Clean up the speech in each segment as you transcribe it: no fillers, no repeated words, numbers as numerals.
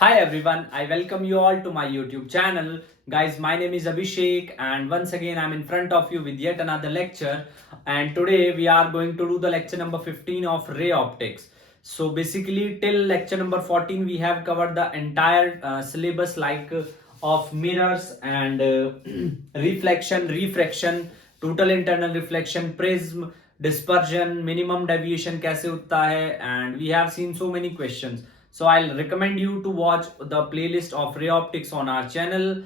Hi everyone, I welcome you all to my YouTube channel. Guys, my name is Abhishek and once again I'm in front of you with yet another lecture, and today we are going to do the lecture number 15 of ray optics. So basically till lecture number 14 we have covered the entire syllabus of mirrors and reflection, refraction, total internal reflection, prism, dispersion, minimum deviation कैसे होता है, and we have seen so many questions. So I'll recommend you to watch the playlist of ray optics on our channel.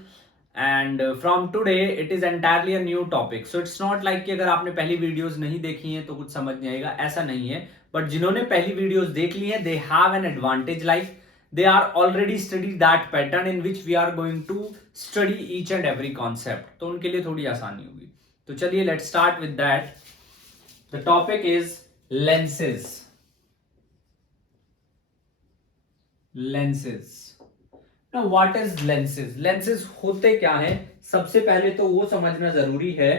And from today it is entirely a new topic. So it's not like कि अगर आपने पहली videos नहीं देखी हैं तो कुछ समझ नहीं आएगा, ऐसा नहीं है. बट जिन्होंने पहली वीडियोस देख ली हैं, they have an advantage, like they are already studied that pattern in which we are going to study each and every concept. तो उनके लिए थोड़ी आसानी होगी. तो चलिए let's start with that. The topic is lenses. Lenses. Now what is lenses? Lenses होते क्या हैं? सबसे पहले तो वो समझना जरूरी है.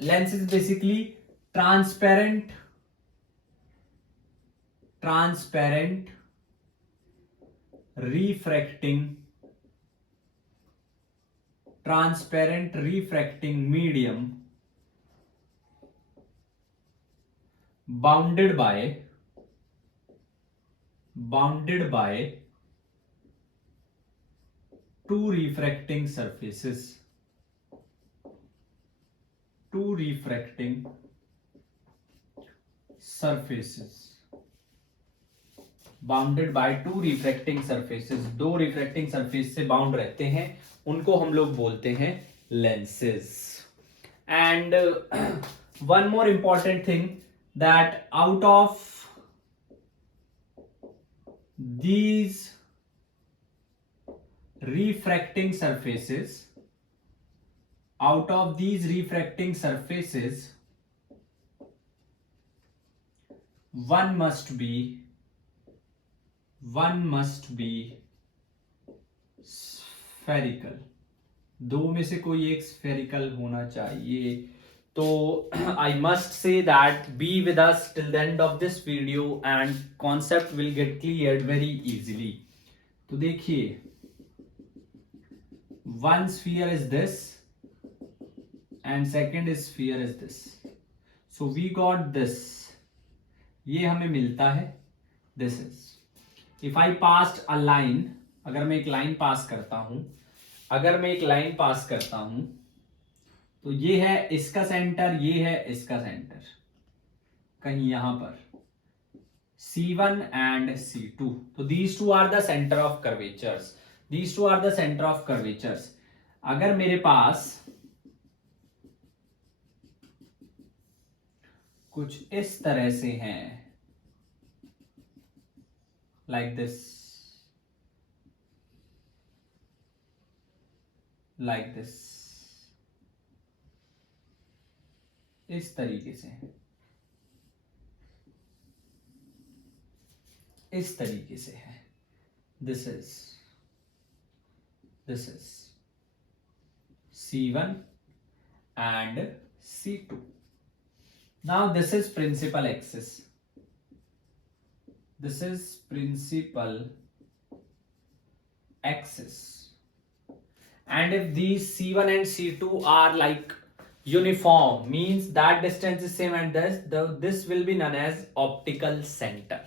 Lens is basically transparent refracting medium bounded by two refracting surfaces. Bounded by two refracting surfaces. दो रिफ्रैक्टिंग सरफेस से बाउंड रहते हैं, उनको हम लोग बोलते हैं lenses. And one more important thing, that out of these refracting surfaces, one must be spherical. दो में से कोई एक spherical होना चाहिए. तो I must say that be with us till the end of this video and concept will get cleared very easily. तो देखिए, one sphere is this and second sphere is this. So we got this. ये हमें मिलता है. This is. If I passed a line, अगर मैं एक line पास करता हूं, तो ये है इसका सेंटर, ये है इसका सेंटर, कहीं यहां पर C1 and C2. तो these two are the center of curvatures. अगर मेरे पास कुछ इस तरह से हैं, like this, इस तरीके से है, इस तरीके से है. This is C1 and C2. Now this is principal axis. And if these C1 and C2 are like uniform, means that distance is same, and this will be known as optical center.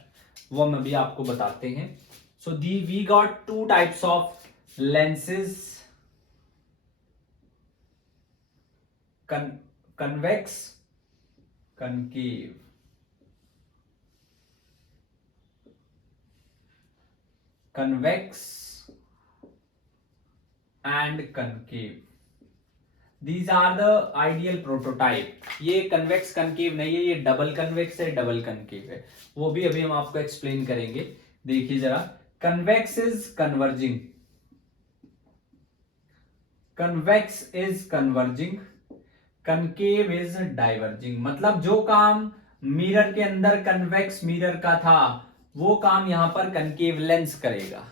वो हम अभी आपको बताते हैं. So we got two types of lenses, convex, concave. Convex and concave. These are the ideal prototype. ये convex concave नहीं है, ये double convex है, double concave है. वो भी अभी हम आपको explain करेंगे. देखिए जरा, convex is converging, concave is diverging. मतलब जो काम मिरर के अंदर कन्वेक्स मिरर का था, वो काम यहां पर कनकेव लेंस करेगा.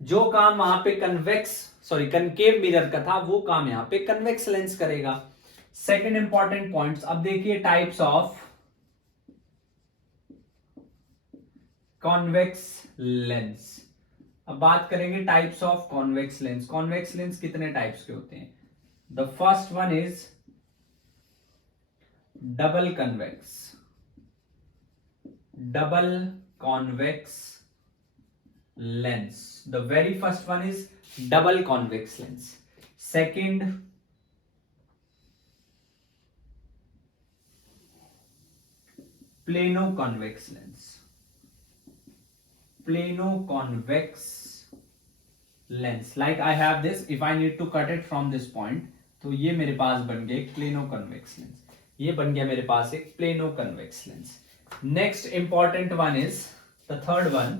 जो काम वहां पे कनकेव मिरर का था, वो काम यहां पे कन्वेक्स लेंस करेगा. Second important points. अब देखिए टाइप्स ऑफ कॉन्वेक्स लेंस. अब बात करेंगे types of convex lens. Convex lens कितने टाइप्स के होते हैं? The first one is double convex, double convex lens. The very first one is double convex lens. Second, plano convex lens. Plano convex lens. Like I have this, if I need to cut it from this point, तो ये मेरे पास बन गया एक plano convex lens, ये बन गया मेरे पास एक plano convex lens. Next important one is the third one,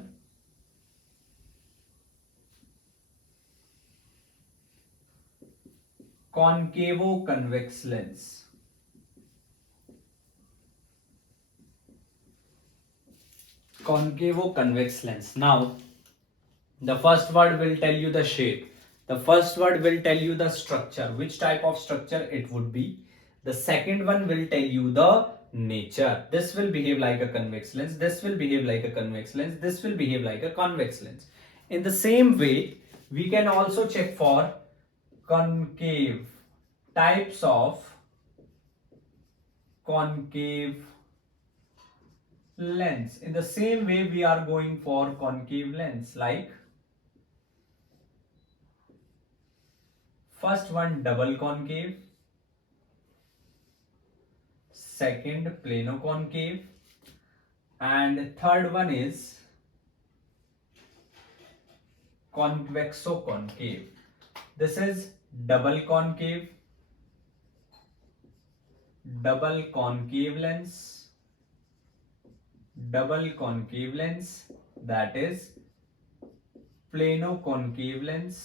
concavo convex lens. Concavo convex lens. Now the first word will tell you the shape, the first word will tell you the structure, which type of structure it would be. The second one will tell you the nature. This will behave like a convex lens, this will behave like a convex lens, this will behave like a convex lens. In the same way, we can also check for concave, types of concave lens. In the same way, we are going for concave lens, like first one double concave, second plano concave, and third one is convexo concave. This is double concave, double concave lens, double concave lens, that is plano concave lens,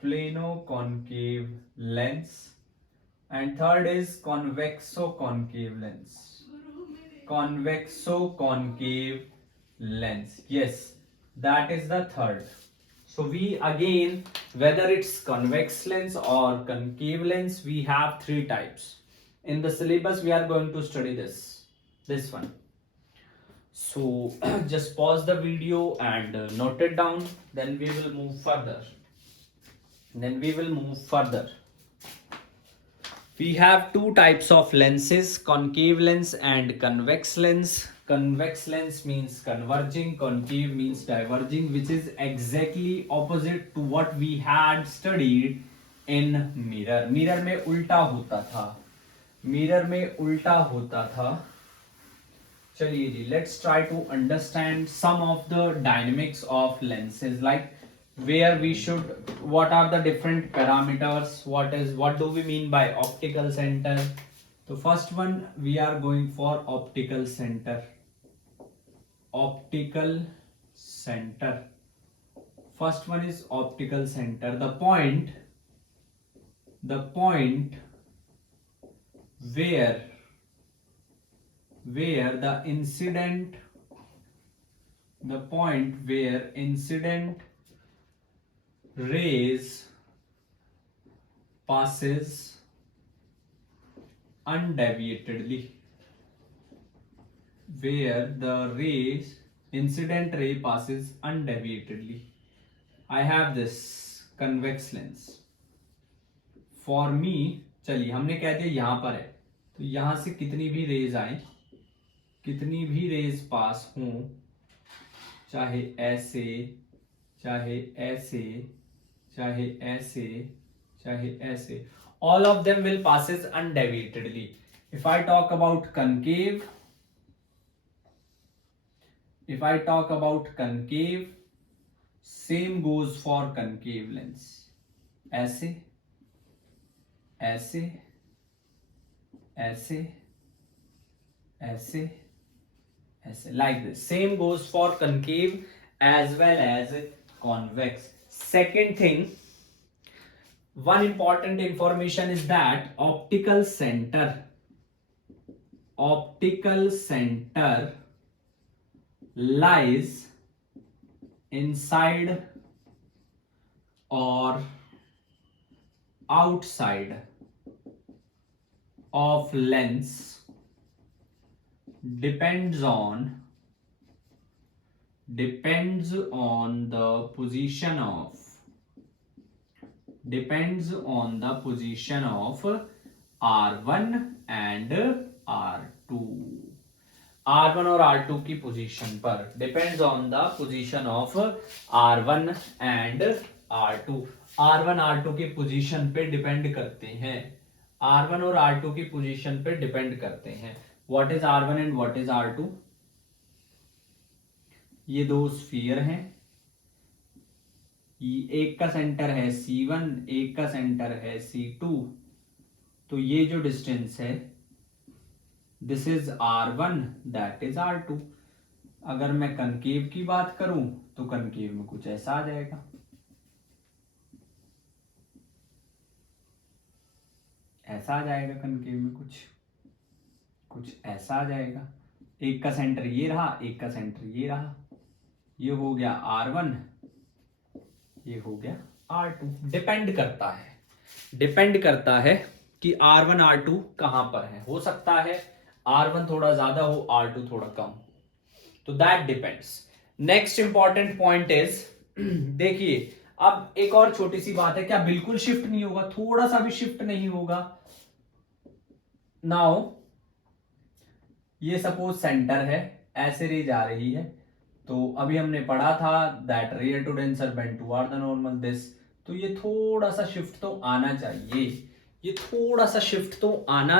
plano concave lens, and third is convexo concave lens, convexo concave lens. Yes, that is the third. So we again, whether it's convex lens or concave lens, we have three types. In the syllabus, we are going to study this one. So just pause the video and note it down. Then we will move further. We have two types of lenses, concave lens and convex lens. Convex lens means converging, concave means diverging, which is exactly opposite to what we had studied in mirror. Mirror में उल्टा होता था, mirror में उल्टा होता था. चलिए जी, let's try to understand some of the dynamics of lenses, like where we should, what are the different parameters, what do we mean by optical center. So first one, we are going for optical center. Optical center, first one is optical center, the point where the incident, the point where incident rays passes undeviatedly, where the incident ray passes undeviatedly. I have this convex lens. For me, चलिए हमने कह दिया यहाँ पर है, तो यहाँ से कितनी भी रेज आए, कितनी भी रेज पास हों, चाहे ऐसे, चाहे ऐसे, चाहे ऐसे, चाहे ऐसे, all of them will passes undeviatedly. If I talk about concave, same goes for concave lens. ऐसे, ऐसे, ऐसे, ऐसे, ऐसे, like this. Same goes for concave as well as convex. Second thing, one important information is that optical center lies inside or outside of lens depends on depends on the position of R1 and R2. R1 और R2 की position पर, depends on the position of R1 and R2. R1 R2 की position पे depend करते हैं. R1 और R2 की position पे डिपेंड करते हैं. What is R1 and what is R2? ये दो स्फीयर हैं. एक का सेंटर है C1, एक का सेंटर है C2. तो ये जो डिस्टेंस है, this is R1, that is R2. अगर मैं कनकेव की बात करूं तो कनकेव में कुछ ऐसा आ जाएगा. ऐसा आ जाएगा कनकेव में, कुछ ऐसा आ जाएगा. एक का सेंटर ये रहा, एक का सेंटर ये रहा. ये हो गया R1, ये हो गया R2. डिपेंड करता है कि R1 R2 कहां पर है. हो सकता है R1 थोड़ा ज्यादा हो, R2 थोड़ा कम. तो that depends. Next important point is, देखिए अब एक और छोटी सी बात है, क्या बिल्कुल शिफ्ट नहीं होगा? थोड़ा सा भी शिफ्ट नहीं होगा. नाउ ये सपोज सेंटर है, ऐसे रे जा रही है. तो अभी हमने पढ़ा था that rare to denser bend toward the normal this. तो ये थोड़ा सा शिफ्ट तो आना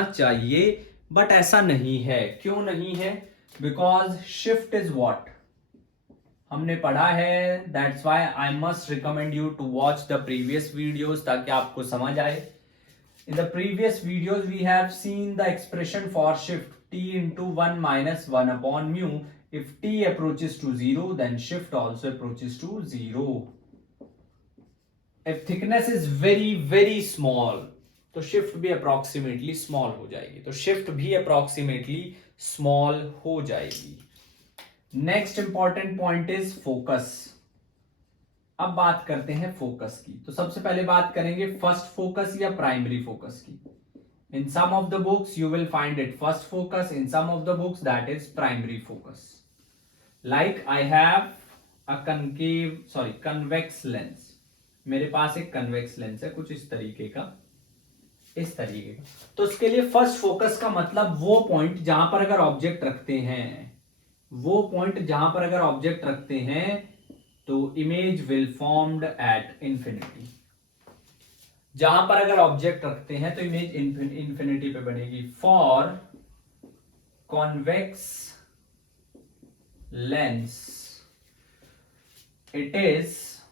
चाहिए, बट ऐसा नहीं है. क्यों नहीं है? बिकॉज शिफ्ट इज व्हाट हमने पढ़ा है. That's why I must recommend you to watch the previous videos, ताकि आपको समझ आए. In the previous videos we have seen the expression for shift t into 1 minus 1 upon mu. If t approaches to 0, then shift also approaches to 0. If thickness is very very small, तो shift भी approximately small हो जाएगी. तो shift भी approximately small हो जाएगी. Next important point is focus. अब बात करते हैं फोकस की. तो सबसे पहले बात करेंगे फर्स्ट फोकस या प्राइमरी फोकस की. In some of the books you will find it first focus, in some of the books that is primary focus. Like I have a convex lens. मेरे पास एक कन्वेक्स लेंस है कुछ इस तरीके का. तो उसके लिए फर्स्ट फोकस का मतलब वो पॉइंट जहां पर अगर ऑब्जेक्ट रखते हैं, तो image will formed at infinity. जहां पर अगर ऑब्जेक्ट रखते हैं तो इमेज इंफिनिटी पे बनेगी. For convex lens it is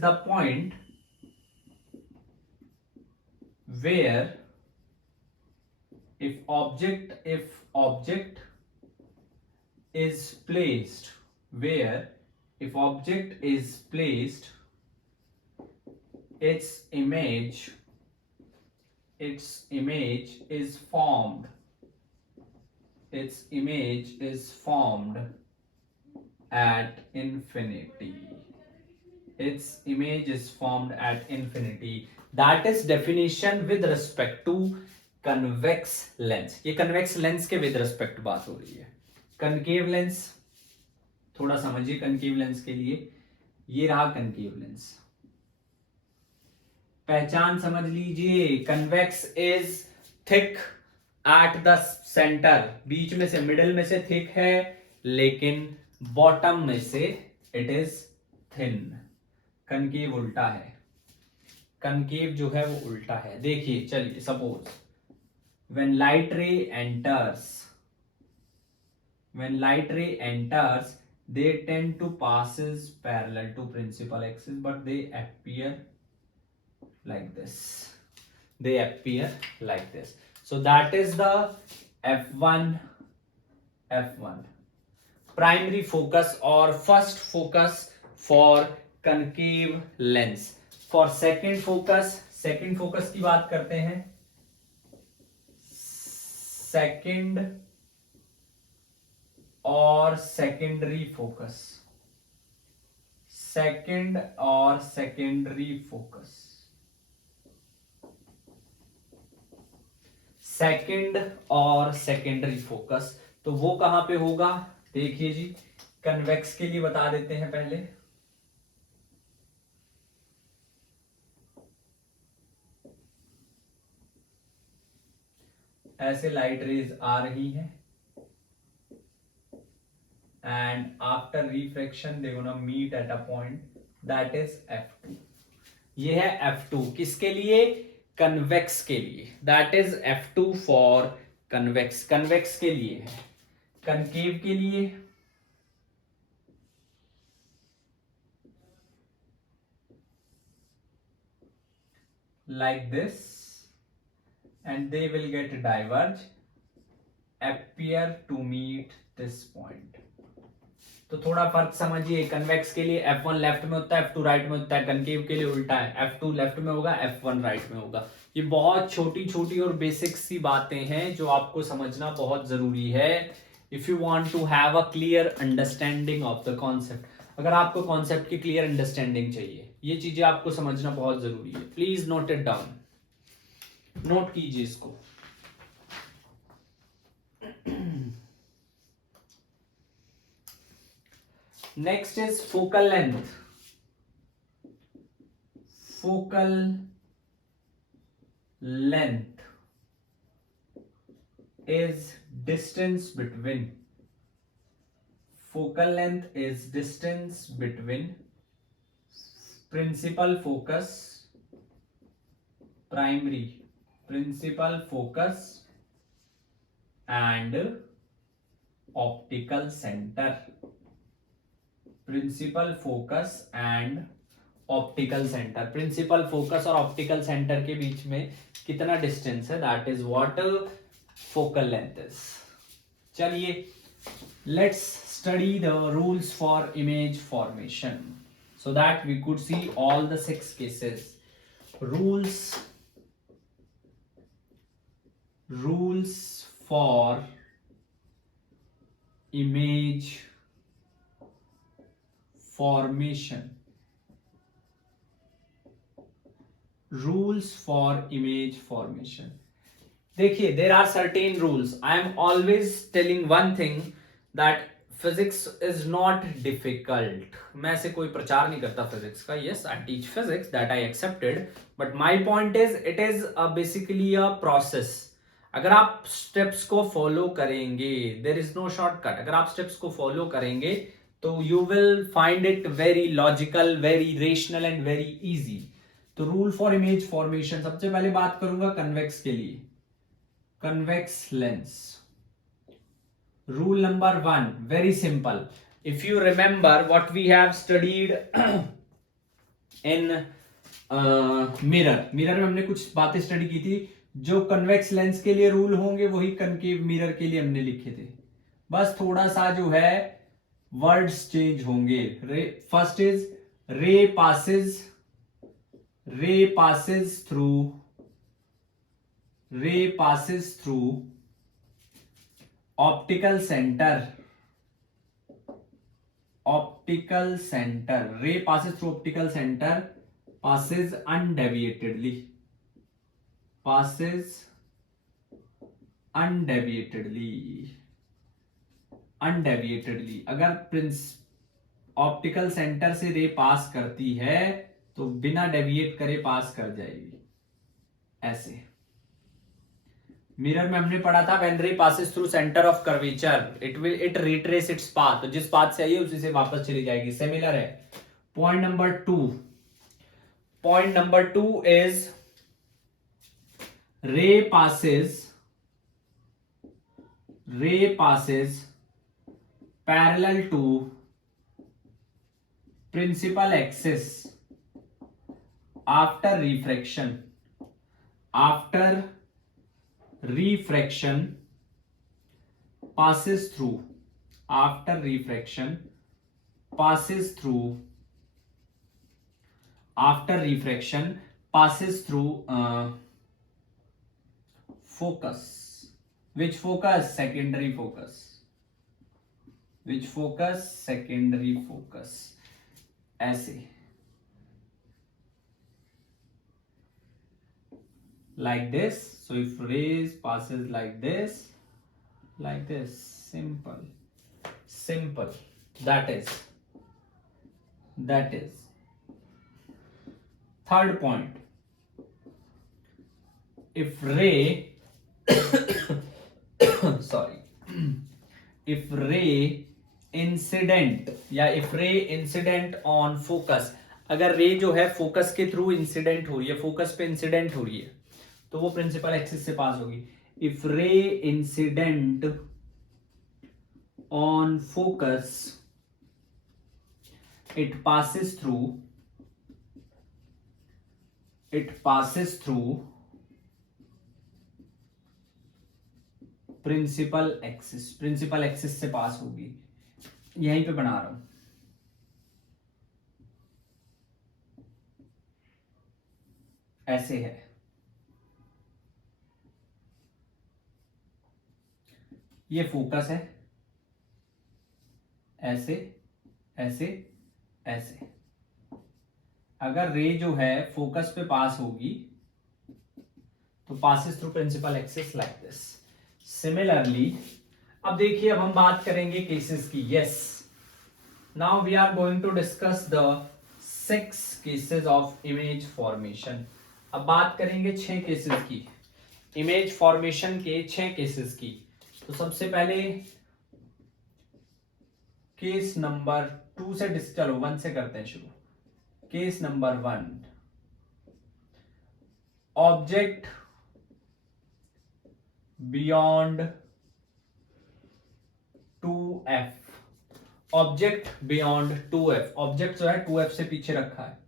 the point where if object is placed its image is formed at infinity. That is definition with respect to convex lens. ये convex lens के with respect बात हो रही है. Concave lens थोड़ा समझिए. Concave lens के लिए ये रहा कनकेव लेंस. पहचान समझ लीजिए. Convex is thick at the center. बीच में से, मिडिल में से थिक है, लेकिन बॉटम में से इट इज थिन. कनकेव उल्टा है. कनकेव जो है वो उल्टा है. देखिए चलिए, suppose when light ray enters, they tend to passes parallel to principal axis, but they appear like this. So that is the f1 primary focus or first focus for concave lens. For second focus की बात करते हैं. Second और secondary focus. Second और secondary focus. तो वो कहां पे होगा, देखिए जी, कन्वेक्स के लिए बता देते हैं पहले। ऐसे लाइट रेज आ रही है and after refraction they gonna meet at a point that is F2। ये है F2 किसके लिए, कन्वेक्स के लिए, that is F2 for convex. Convex के लिए है, कनकेव के लिए like this and they will get diverge appear to meet this point। तो थोड़ा फर्क समझिए, कन्वेक्स के लिए F1 लेफ्ट में होता है, F2 राइट में होता है, कनकेव के लिए उल्टा है, F2 लेफ्ट में होगा, F1 राइट में होगा। ये बहुत छोटी छोटी और बेसिक सी बातें हैं जो आपको समझना बहुत जरूरी है if you want to have a clear understanding of the concept. अगर आपको कॉन्सेप्ट की क्लियर अंडरस्टैंडिंग चाहिए, ये चीजें आपको समझना बहुत जरूरी है। Please note it down, note कीजिए इसको। Next is focal length. Focal length is distance between, focal length is distance between principal focus, primary principal focus and optical center। Principal focus and optical center, principal focus और optical center के बीच में कितना distance है, that is what focal length is. चलिए let's study the rules for image formation so that we could see all the 6 cases. Rules for image formation, rules for image formation। देखिए there are certain rules, I am always telling one thing that physics is not difficult। मैं ऐसे कोई प्रचार नहीं करता physics का, yes I teach physics, that I accepted, but my point is it is basically a process। अगर आप steps को फॉलो करेंगे, there is no shortcut, अगर आप स्टेप्स को फॉलो करेंगे तो you will find it very logical, very rational and very easy. तो रूल फॉर इमेज फॉर्मेशन, सबसे पहले बात करूंगा कन्वेक्स के लिए, convex lens. Rule number 1 very simple, if you remember what we have studied in mirror में हमने कुछ बातें स्टडी की थी। जो कन्वेक्स लेंस के लिए रूल होंगे वही कनकेव मिरर के लिए हमने लिखे थे, बस थोड़ा सा जो है वर्ड्स चेंज होंगे। First is ray passes through optical centre, ray passes through optical centre, passes undeviatedly, अगर ऑप्टिकल सेंटर से रे पास करती है तो बिना डेविएट करे पास कर जाएगी। ऐसे मिरर में हमने पढ़ा था when ray passes through centre of curvature it retrace its path, तो जिस पाथ से आई है उसी से वापस चली जाएगी। सिमिलर है। पॉइंट नंबर 2 इज रे passes parallel to principal axis after refraction passes through focus। which focus? secondary focus। ऐसे like this. So if rays passes like this, simple. That is third point. If ray sorry, if ray incident या if ray incident on focus, अगर ray जो है focus के through incident हो रही है, focus पे इंसिडेंट हो रही है, तो वो प्रिंसिपल एक्सिस से पास होगी. If ray incident on focus, it passes through principal axis से पास होगी. यहीं पे बना रहा हूं, ऐसे है. ये फोकस है, ऐसे ऐसे ऐसे. अगर रे जो है फोकस पे पास होगी तो passes through principal axis like this. Similarly अब देखिए, अब हम बात करेंगे केसेस की. Yes, now we are going to discuss the 6 cases of image formation. अब बात करेंगे 6 केसेस की, इमेज फॉर्मेशन के 6 केसेस की. तो सबसे पहले केस नंबर 2 से चलो 1 से करते हैं शुरू. Case number 1, object beyond 2f. Object beyond 2f, object जो है 2f से पीछे रखा है,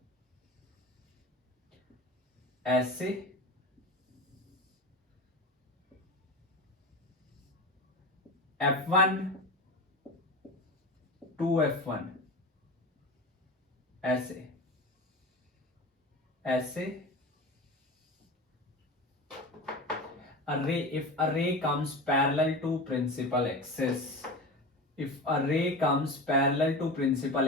ऐसे f1 2f1, ऐसे ऐसे. If a ray comes parallel to principal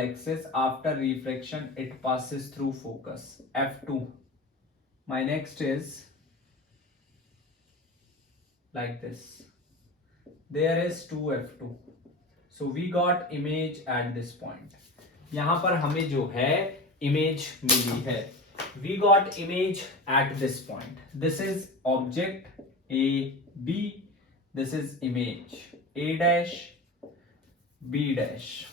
axis, after refraction it passes through focus, f2. My next is like this, there is 2f2. So we got image at this point. यहां पर हमें जो है image मिली है. We got image at this point. This is object A, B. This is image A dash, B dash,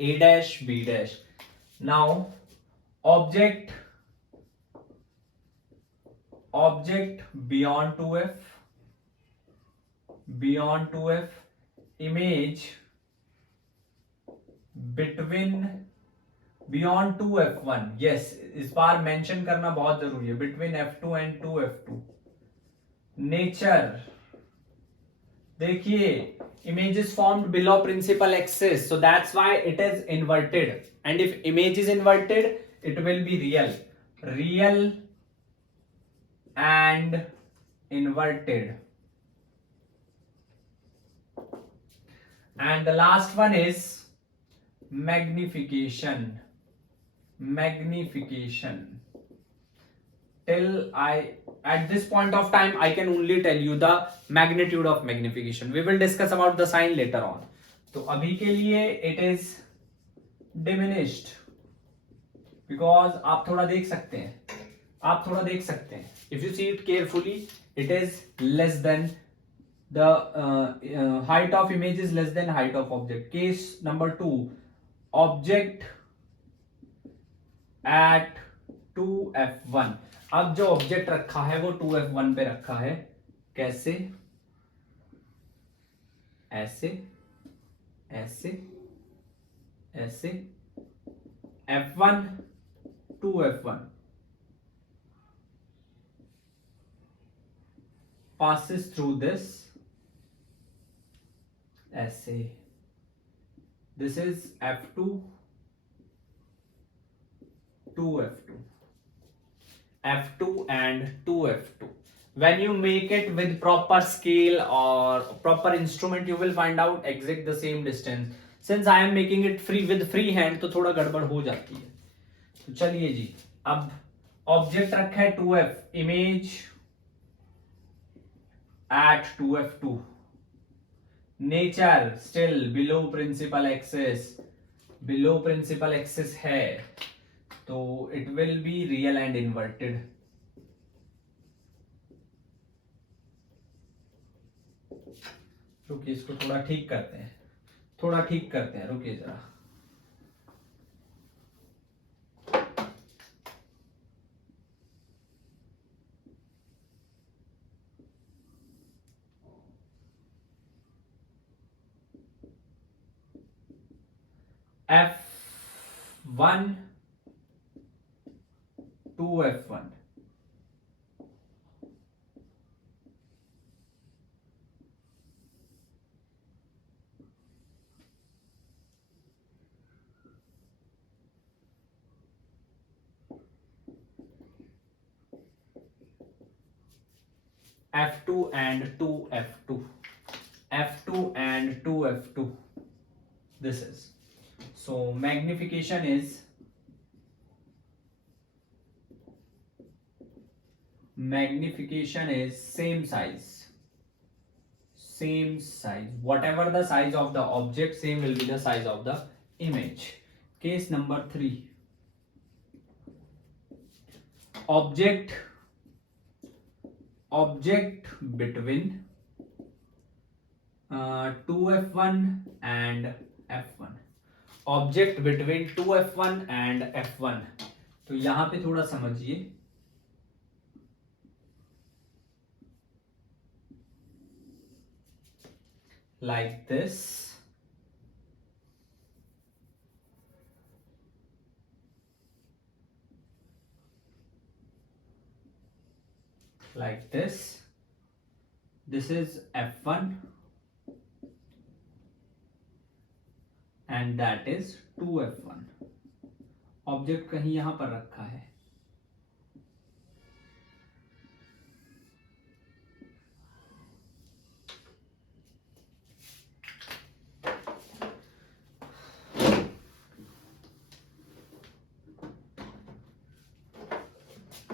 A dash, B dash. Now object beyond 2f, image between beyond 2f1. yes, इस बार mention करना बहुत जरूरी है, between f2 and 2f2. Nature देखिए, image is formed below principal axis, so that's why it is inverted, and if image is inverted it will be real and inverted. And the last one is magnification. Till at this point of time I can only tell you the magnitude of magnification. We will discuss about the sign later on. तो अभी के लिए it is diminished, because आप थोड़ा देख सकते हैं, if you see it carefully, it is less than the height of image is less than height of object. Case number 2, object at 2f1. अब जो ऑब्जेक्ट रखा है वो 2f1 पे रखा है, कैसे, ऐसे ऐसे ऐसे, f1 2f1 passes through this, ऐसे. This is f2 2f2, f2 and 2f2. When you make it with proper scale or proper instrument, you will find out exact the same distance. Since I am making it with free hand, तो थोड़ा गड़बड़ हो जाती है. तो चलिए जी, अब object रखा है 2f, image at 2f2, nature still below principal axis, below principal axis है तो it will be real and inverted. रुकिए इसको थोड़ा ठीक करते हैं, थोड़ा ठीक करते हैं, रुकिए जरा। F1 2f1, F2 and 2f2, F2 and 2f2, this is, so magnification is same size, whatever the size of the object, same will be the size of the image. Case number 3, object between 2f1 and f1, object between 2f1 and f1। तो यहां पे थोड़ा समझिए, like this, like this, this is f1 and that is 2f1, object कहीं यहां पर रखा है,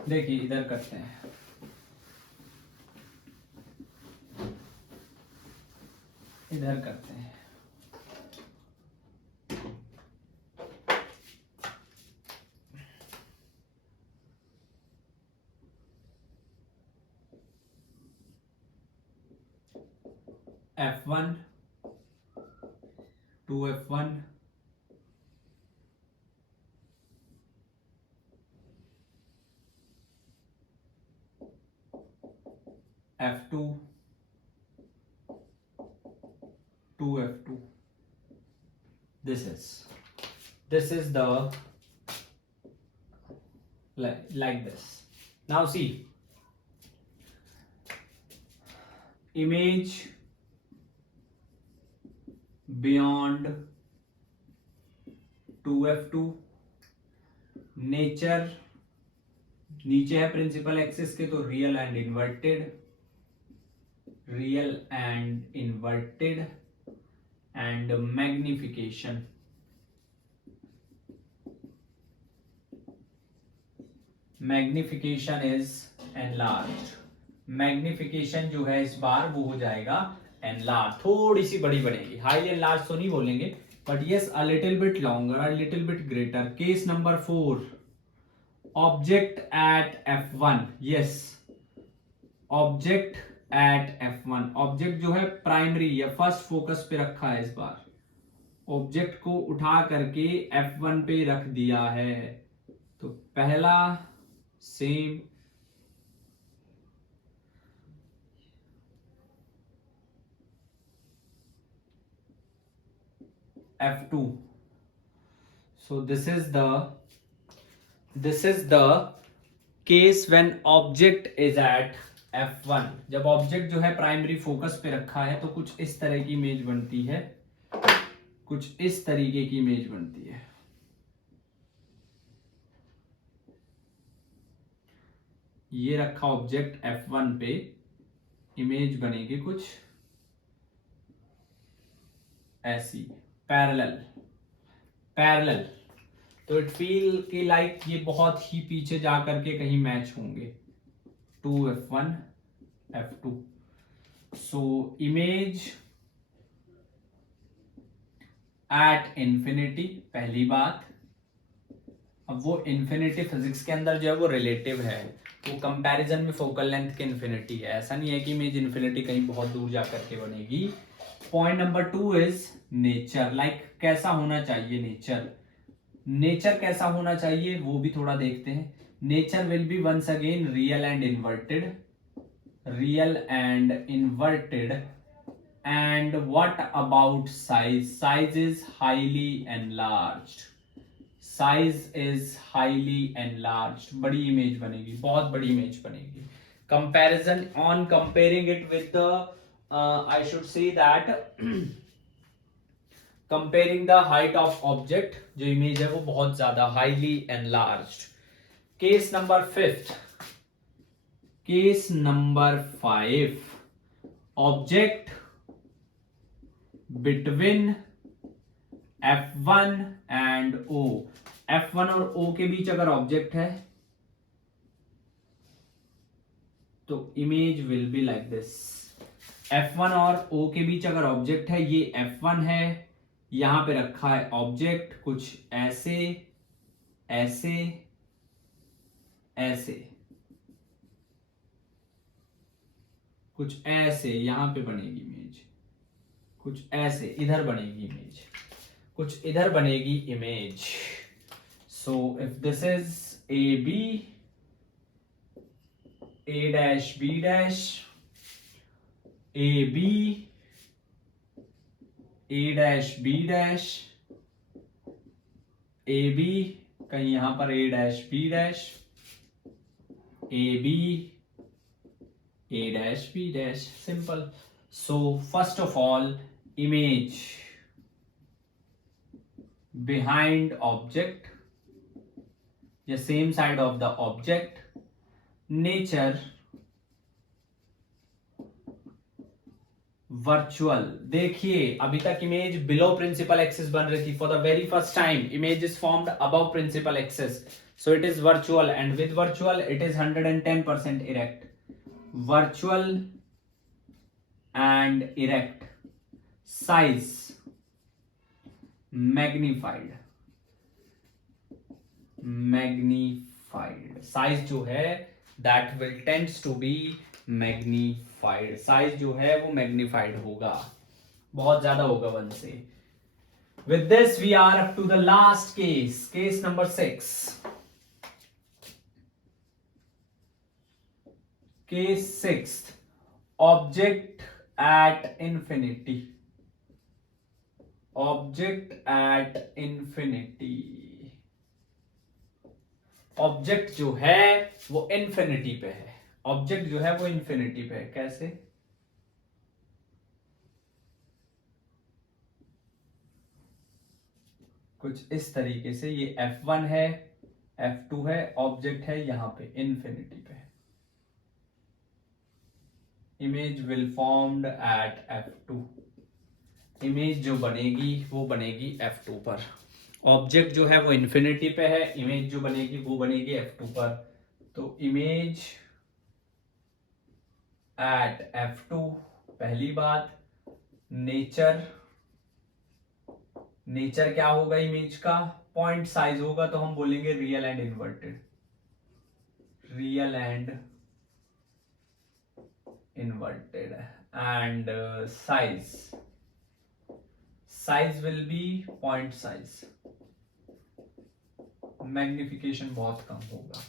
देखिए इधर करते हैं, इधर करते हैं, f1 2f1 f2 2f2, this is the like this. Now see, image beyond 2f2, nature नीचे है प्रिंसिपल एक्सिस के तो real and inverted and magnification is enlarge, magnification जो है इस बार वो हो जाएगा एनलार्ज, थोड़ी सी बड़ी बनेगी, हाईली एनलार्ज तो नहीं बोलेंगे but yes a little bit longer, a little bit greater. Case number 4, object at f1, yes object at f1, object जो है प्राइमरी या फर्स्ट फोकस पे रखा है, इस बार ऑब्जेक्ट को उठा करके f1 पे रख दिया है, तो पहला same f2, so this is the case when object is at f1, जब ऑब्जेक्ट जो है प्राइमरी फोकस पे रखा है तो कुछ इस तरह की इमेज बनती है, कुछ इस तरीके की इमेज बनती है, ये रखा ऑब्जेक्ट f1 पे, इमेज बनेगी कुछ ऐसी पैरेलल, तो इट फील कि लाइक ये बहुत ही पीछे जा करके कहीं मैच होंगे. 2f1 f2. So image at infinity, पहली बात. अब वो इंफिनिटी फिजिक्स के अंदर जो है वो रिलेटिव है, वो कंपैरिजन में फोकल लेंथ के इंफिनिटी है. ऐसा नहीं है कि इमेज इंफिनिटी कहीं बहुत दूर जा करके बनेगी. Point number 2 is nature. Like कैसा होना चाहिए नेचर. नेचर कैसा होना चाहिए वो भी थोड़ा देखते हैं. Nature will be once again real and inverted. Real and inverted. And what about size. Size is highly enlarged. Size is highly enlarged. बड़ी इमेज बनेगी, बहुत बड़ी इमेज बनेगी. Comparison on comparing it with the I should say that comparing the height of object, जो image है वो बहुत ज्यादा highly enlarged. Case number 5. Case number 5. Object between F1 and O. F1 और O के बीच अगर ऑब्जेक्ट है तो image will be like this. F1 और O के बीच अगर ऑब्जेक्ट है, ये F1 है, यहां पे रखा है ऑब्जेक्ट कुछ ऐसे ऐसे ऐसे कुछ ऐसे. यहां पे बनेगी इमेज कुछ ऐसे, इधर बनेगी इमेज कुछ इधर बनेगी image. So if this is A B, A dash B dash, A B, A dash B dash, A B, कहीं यहां पर A dash B dash, A B, A dash B dash. Simple. So first of all image behind object, the same side of the object. Nature virtual. देखिए अभी तक image below principal axis बन रही थी. For the very first time image is formed above principal axis, so it is virtual. And with virtual it is 110% erect. Virtual and erect. Size magnified. Magnified size जो है that will tends to be magnified. Size जो है वो magnified होगा, बहुत ज्यादा होगा 1 से. With this we are up to the last case. Case number 6. Case 6. Object at infinity. Object at infinity. Object जो है वो इंफिनिटी पे है. ऑब्जेक्ट जो है वो इंफिनिटी पे है. कैसे? कुछ इस तरीके से. ये F1 है, F2 है, ऑब्जेक्ट है यहां पे इंफिनिटी पे. Image will formed at F2. Image जो बनेगी वो बनेगी F2 पर. ऑब्जेक्ट जो है वो इंफिनिटी पे है, इमेज जो बनेगी वो बनेगी F2 पर. तो इमेज एट F2, पहली बात. नेचर, नेचर क्या होगा इमेज का? पॉइंट साइज होगा, तो हम बोलेंगे real and inverted. Real and inverted. And size, size will be point size. Magnification बहुत कम होगा.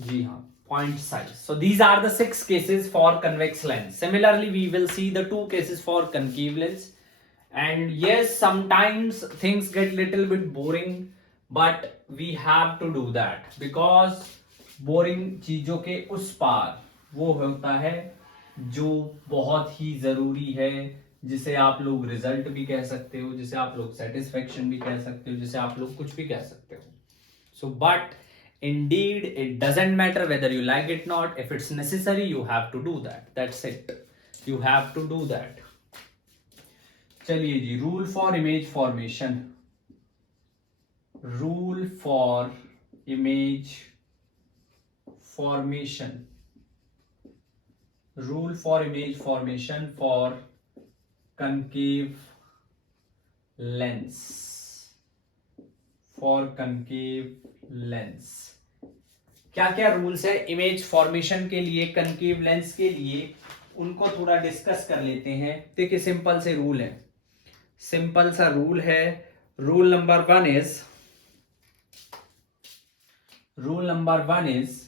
जी हाँ, point size. So these are the 6 cases for convex lens. Similarly, we will see the 2 cases for concave lens. And yes, sometimes things get little bit boring, but we have to do that because boring चीजों के उस पार वो होता है जो बहुत ही जरूरी है, जिसे आप लोग रिजल्ट भी कह सकते हो, जिसे आप लोग सेटिस्फेक्शन भी कह सकते हो, जिसे आप लोग कुछ भी कह सकते हो. So but indeed it doesn't matter whether you like it or not. If it's necessary, you have to do that. That's it. You have to do that. चलिए जी, rule for image formation. rule for image formation, rule for image formation for concave lens, for concave lens. क्या क्या rules है image formation के लिए, concave lens के लिए, उनको थोड़ा डिस्कस कर लेते हैं. देखिए सिंपल से रूल है, सिंपल सा रूल है. Rule number one is, rule number one is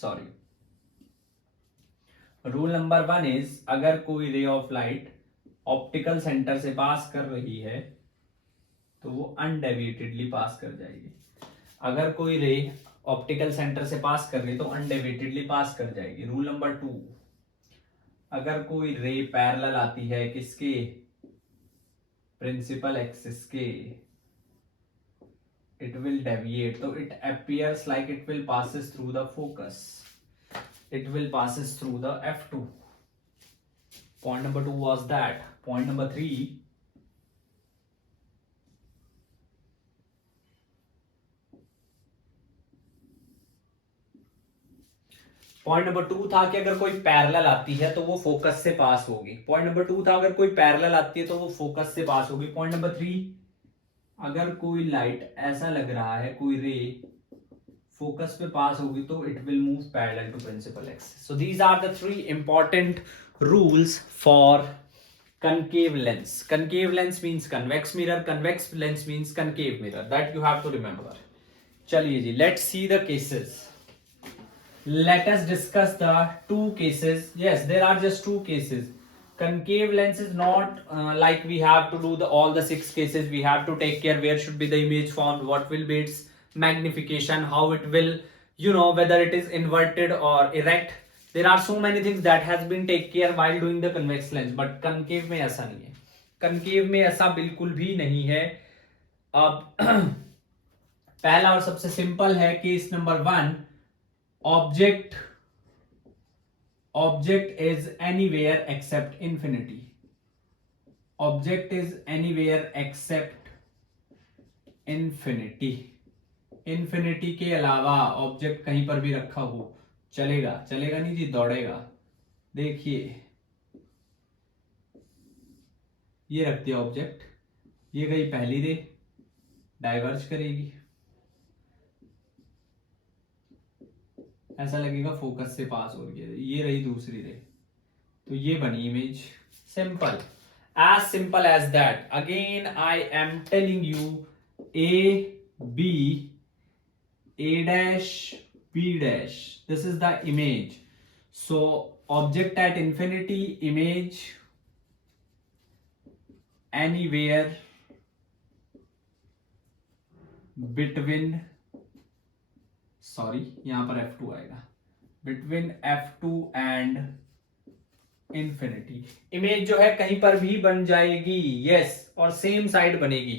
sorry, rule number one is अगर कोई ray of light optical centre से पास कर रही है तो वो अनडेविएटेडली पास कर जाएगी. अगर कोई रे ऑप्टिकल सेंटर से पास कर रही है तो अनडेविएटेडली पास कर जाएगी. रूल नंबर टू, अगर कोई रे पैरेलल आती है किसके, प्रिंसिपल एक्सिस के, it will deviate, so it appears like it will passes through the focus, it will passes through the f2. Point number 2 was that. Point number 3, point number 2 था कि अगर कोई parallel आती है तो वो फोकस से पास होगी. पॉइंट नंबर 2 था अगर कोई पैरेलल आती है तो वो फोकस से पास होगी. पॉइंट नंबर 3, अगर कोई लाइट ऐसा लग रहा है, कोई रे फोकस पे पास होगी तो it will move parallel to principal axis. So these are the 3 important rules for concave lens. Concave lens means convex mirror, convex lens means concave mirror, that you have to remember. चलिए जी, let's see the cases. Let us discuss the 2 cases. Yes, there are just 2 cases. Concave lens is not like we have to do all the 6 cases. We have to take care where should be the image formed, what will be its magnification, how it will, whether it is inverted or erect. There are so many things that has been take care while doing the convex lens, but concave में ऐसा नहीं है. concave में ऐसा बिल्कुल भी नहीं है. अब पहला और सबसे सिंपल है case number 1, object is anywhere except infinity. Object is anywhere except infinity. infinity के अलावा ऑब्जेक्ट कहीं पर भी रखा हो चलेगा. चलेगा नहीं जी, दौड़ेगा. देखिए ये रख दिया ऑब्जेक्ट, ये गई पहली रे, डाइवर्ज करेगी, ऐसा लगेगा फोकस से पास हो रही है. ये रही दूसरी रे, तो ये बनी image. Simple, as simple as that. Again I am telling you, A B, a dash b dash, this is the image. So object at infinity, image anywhere between, sorry यहां पर f2 आएगा, between f2 and infinity. Image जो है कहीं पर भी बन जाएगी. yes, और सेम साइड बनेगी.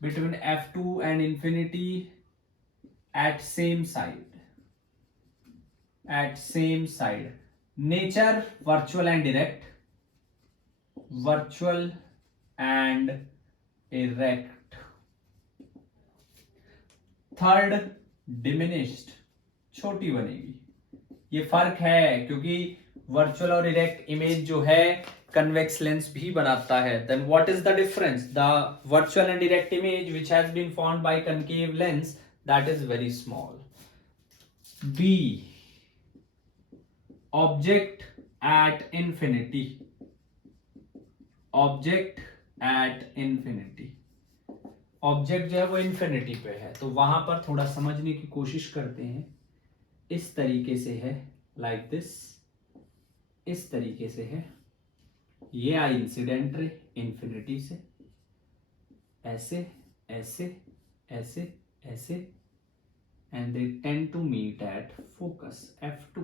between f2 and infinity at same side, at same side. Nature virtual and direct, virtual and erect. Third diminished, छोटी बनेगी. ये फर्क है क्योंकि वर्चुअल और इरेक्ट इमेज जो है कन्वेक्स लेंस भी बनाता है. Then what is the difference? The virtual and erect image which has been formed by concave lens, that is very small. B, object at infinity, object at infinity. Object जो है वो infinity पे है, तो वहां पर थोड़ा समझने की कोशिश करते हैं. इस तरीके से है, लाइक दिस, इस तरीके से है. ये आई इंसिडेंट रे इन्फिनिटी से, ऐसे ऐसे ऐसे ऐसे, and they tend to meet at focus f2.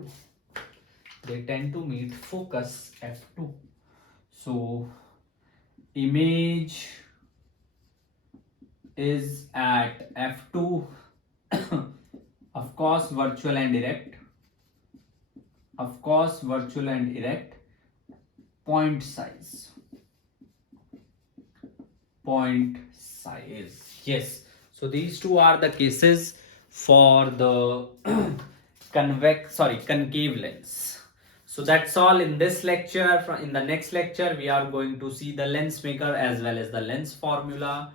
They tend to meet focus f2. So image is at f2. Of course virtual and erect, of course virtual and erect. point size. Point size. Yes. So these two are the cases for the concave lens. So that's all in this lecture. In the next lecture, we are going to see the lens maker as well as the lens formula.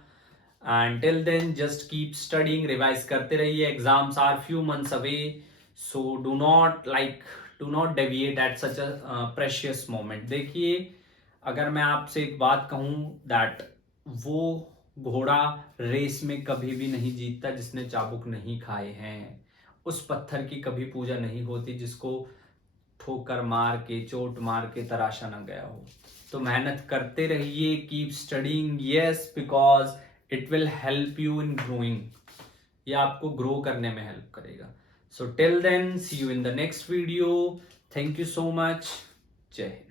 And till then, just keep studying, revise karte rahiye. Exams are few months away, so do not deviate at such a precious moment. देखिए, अगर मैं आपसे एक बात कहूँ that वो घोड़ा race में कभी भी नहीं जीतता जिसने चाबुक नहीं खाए हैं, उस पत्थर की कभी पूजा नहीं होती जिसको ठोकर मार के चोट मार के तराशा न गया हो. तो मेहनत करते रहिए, keep studying. Yes, because it will help you in growing. ये आपको ग्रो करने में हेल्प करेगा. So till then, see you in the next video. Thank you so much. जय हिंद.